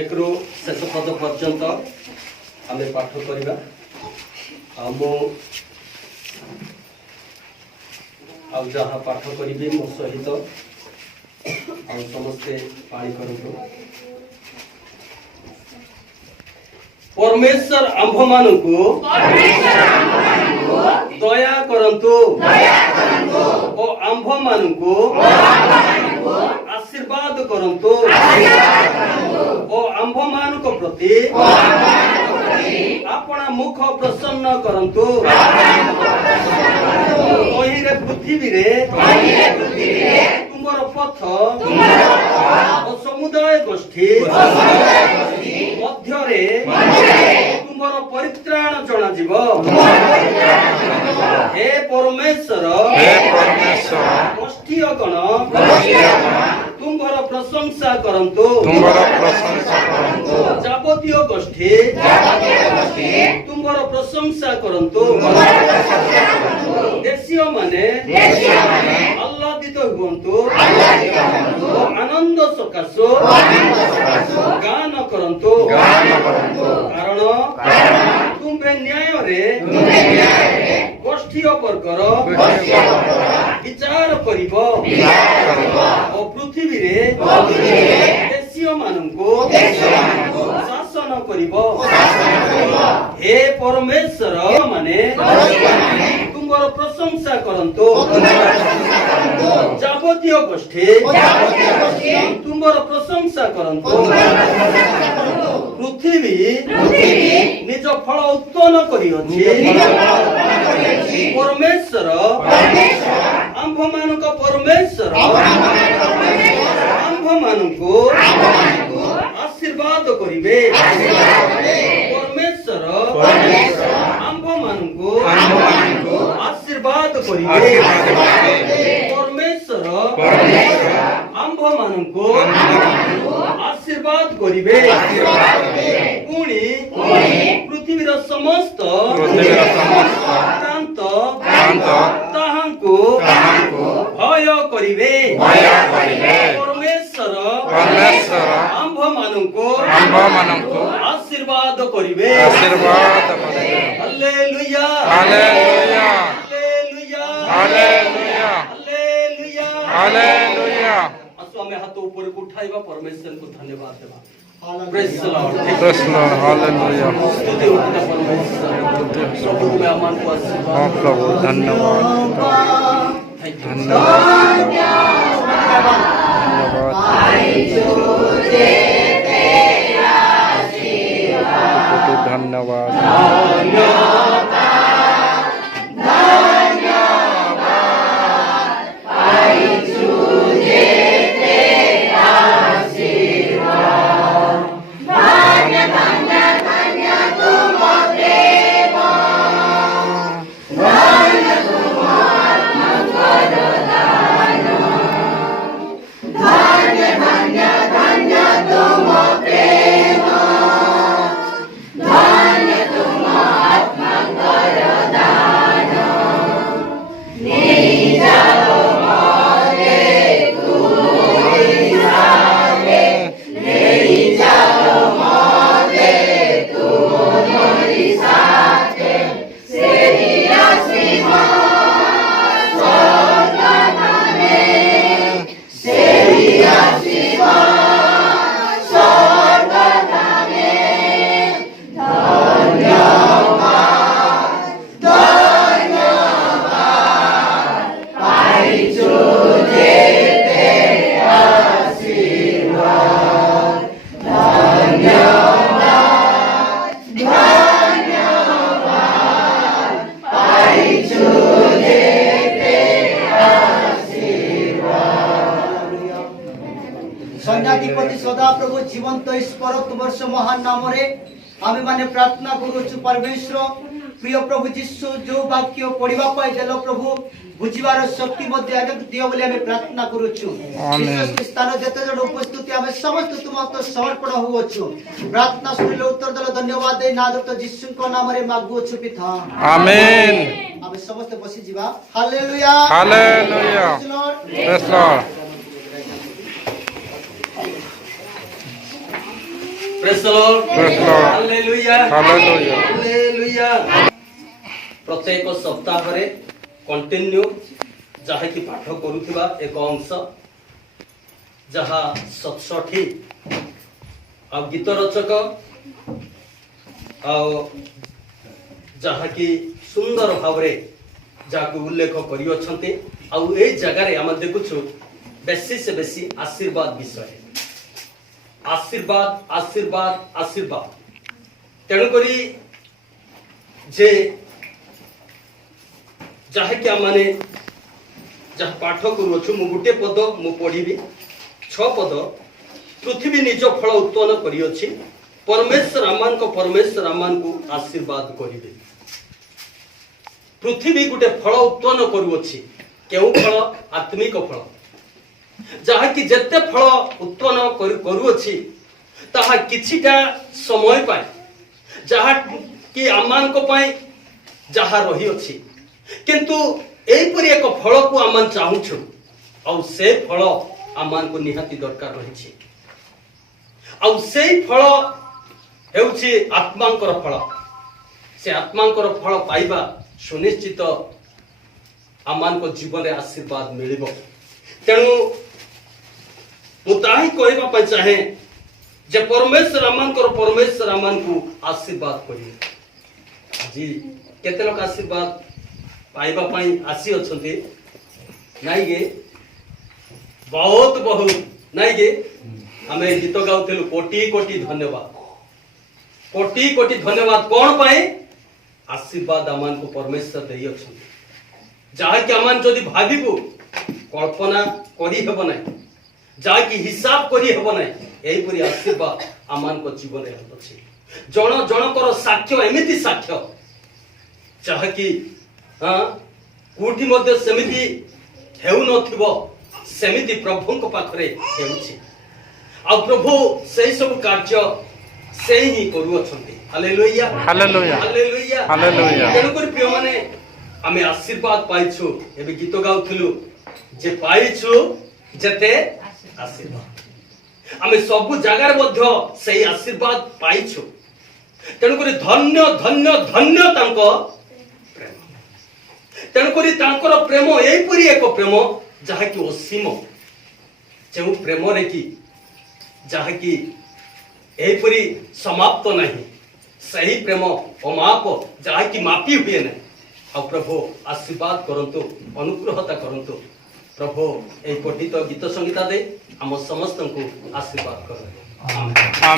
एक रु शेष पद पर्यंत आम पाठ करवा जहाँ पाठ करी मो सहित समस्ते पाणी करूँ। परमेश्वर आंभ मानू दया करंतु और आंभ मानू आशीर्वाद करंतु और आंभ मान प्रति अपना मुख प्रसन्न करंतु। पृथ्वी तुमर पथ और समुदाय गोष्ठी मध्य तुमर परित्राण जना जीव। हे परमेश्वर गोष्ठी गण तुमर प्रशंसा करंतु। जाबतीय गोष्ठी तुमर प्रशंसा करंतु। देशीय माने आह्लादित हुअन्तु आनंद सकाशु गान करंतु। कारण तुम्हे न्याय रे गोष्ठी वर्गर विचार करिब और पृथ्वी रे देशीय मानंको शासन करिब। हे परमेश्वर माने तुमर प्रशंसा करंतु। जाबतीय गोष्ठी तुमर प्रशंसा करंतु। पृथ्वी निज फल उत्पन्न करिअछि। परमेश्वर आंभ मानक परमेश्वर आंभ मानक आशीर्वाद करिबे। परमेश्वर आंभ मानक आशीर्वाद करिबे। परमेश्वर आंभ मानक आशीर्वाद करिबे। पुणी पृथ्वीर समस्त प्रांत ताहांकु भय करिबे। परमेश्वर आंभ मानंको आशीर्वाद करिबे। Hallelujah hallelujah hallelujah hallelujah hallelujah. आसो हमें हाथ ऊपर उठाइबा परमेश्वर को धन्यवाद देबा। Praise the Lord praise the Lord hallelujah. स्तुति हो परमेश्वर प्रभु में अमान को आशीर्वाद प्रभु धन्यवाद धन्यवाद धन्यवाद। सैन्याधिपति सदा प्रभु जीवंत ईश्वर तुमर महान नाम रे आमे माने प्रार्थना करूछु। परमेश्वर प्रिय प्रभु जीशु जो वाक्य पढ़िबा पाई देलो प्रभु बुझिबार शक्ति मध्य आनंद दियो बोले आमे प्रार्थना करूछु। विश्वास स्थान जते जण उपस्थिति आमे समस्त तुमको समर्पण होउछु। प्रार्थना सुनिलो उत्तर देलो धन्यवाद दे नादत जीशु को नाम रे मागुछु पिता आमेन। आमे समस्त बसी जीवा। Hallelujah hallelujah praise Lord. Praise the Lord. Praise the Lord. Hallelujah. Hallelujah. Hallelujah. प्रत्येक सप्ताह रे कंटिन्यू जहा कि पाठ करूथिबा एक अंश जहा 67 आ गीत रचक आ जहा कि सुंदर भावरे जाको उल्लेख करि अछंते आ ए जगह रे हम देखुछु बेसी से बेसी आशीर्वाद विषय आशीर्वाद आशीर्वाद आशीर्वाद तेणु करी जे जहा कि माने जहा पाठ करूछु मु गुटे पद मु पढ़िबी 6 पद पृथ्वी निज फल उत्पन्न करियोछि परमेश्वर आमान को आशीर्वाद करिबे पृथ्वी गुटे फल उत्पन्न करूछि केउ फल आत्मिक फल जहा कि जत्ते फल उत्पन्न करूछि ताहा किछिटा समय पाए जहा कि आमान को पाए जहा रही अछि किंतु एपरि एक फल को आमान चाहूछु और से फल आमान को निहाती दरकार रही और से फल हेउछि आत्मांकर फल से आत्मांकर फल पाइबा सुनिश्चित आमान को जीवन रे आशीर्वाद मिलिबो तेणु मुताही कहबा पय चाहे जे परमेश्वर आमान को आशीर्वाद करिए जी केते लोक आशीर्वाद पाइबा पई आसी अछंती नाइ गे बहुत बहुत नाइ गे हमें गीत गाउथिलु कोटि कोटि धन्यवाद कोन पाए आशीर्वाद आमान को परमेश्वर देई अछंती जहा कि आमान जदि भाबिबु कल्पना करि हेबो नै जहा कि हिसाब करि हेबो नै एही परि आशीर्वाद आमान को जीवन रे अछि जण जणकर साक्ष्य एमिति साक्ष्य जहा कि हाँ कोठी मध्य सेमिति हेउ नथिबो सेमिति प्रभुଙ୍କ पाखरे हेउछि आ प्रभु सेही सब कार्य से ही करू अछंती हालेलुया हालेलुया हालेलुया हालेलुया तेणु कर प्रिय माने आमे आशीर्वाद पाइछु एबे गीत गाउथिलु जे पाइछु जते आशीर्वाद आमे सब जगार मध्य सेही आशीर्वाद पाइछु तेणु कर धन्य धन्य धन्य तांको तेणु करी तांकर प्रेम एपरि एक प्रेम जहा कि असीम जो प्रेम रे कि जहा कि एपरि समाप्त नहीं सही प्रेम अमाप जहा कि मापी हुए नहीं आ प्रभु आशीर्वाद करंतु अनुग्रहता करंतु प्रभु ए पठित गीत संगीता दे हम समस्त को आशीर्वाद करो आमेन।